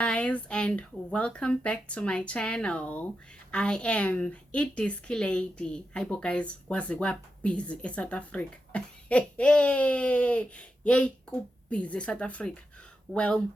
Guys, and welcome back to my channel. I am Diski Lady. Hi guys, kwaze kwa busy South Africa. Yay, busy South Africa. Well,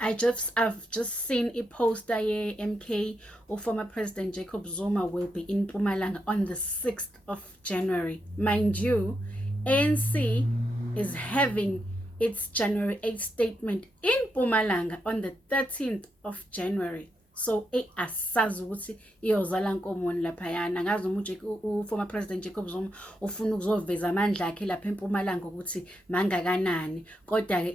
I've just seen a poster here. MK or former President Jacob Zuma will be in MPUMALANGA on the 6th of January. Mind you, ANC is having its January 8th statement in MPUMALANGA on the 13th of January. So asazi ukuthi iyozala nkomoni laphayana. Ngazi uma former President Jacob Zuma ufuna ukuzoveza amandla akhe lapha eMpumalanga ukuthi mangakanani. Kodwa ke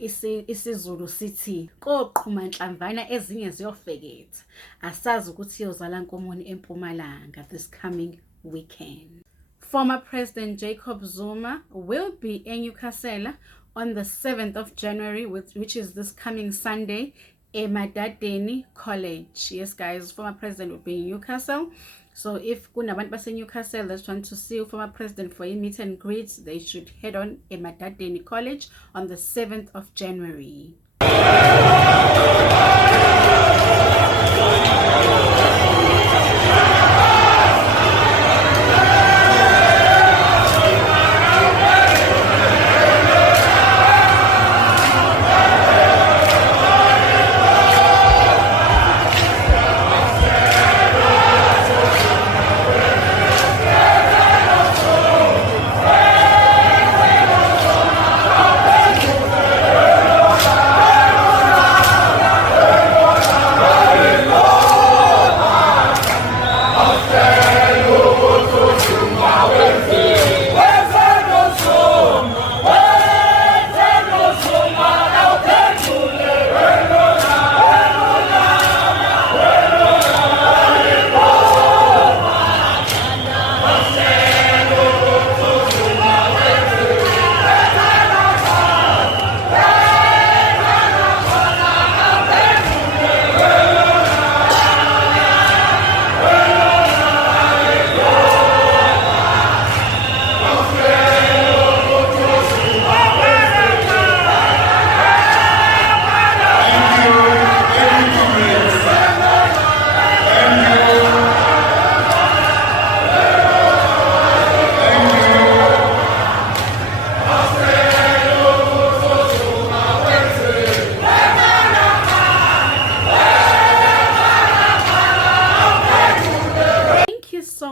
isiZulu sithi Koqhuma nhlamvana ezinye ziyofeketha. Asazi ukuthi iyozala nkomoni eMpumalanga this coming weekend. Former President Jacob Zuma will be in Newcastle on the 7th of January, which is this coming Sunday, Emadadeni College. Yes, guys, former president will be in Newcastle. So if kunabantu base Newcastle that want to see former president for a meet and greet, they should head on Emadadeni College on the 7th of January.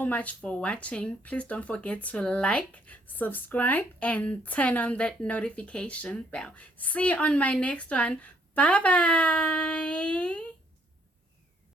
Much for watching. Please don't forget to like, subscribe, and turn on that notification bell. See you on my next one. Bye bye.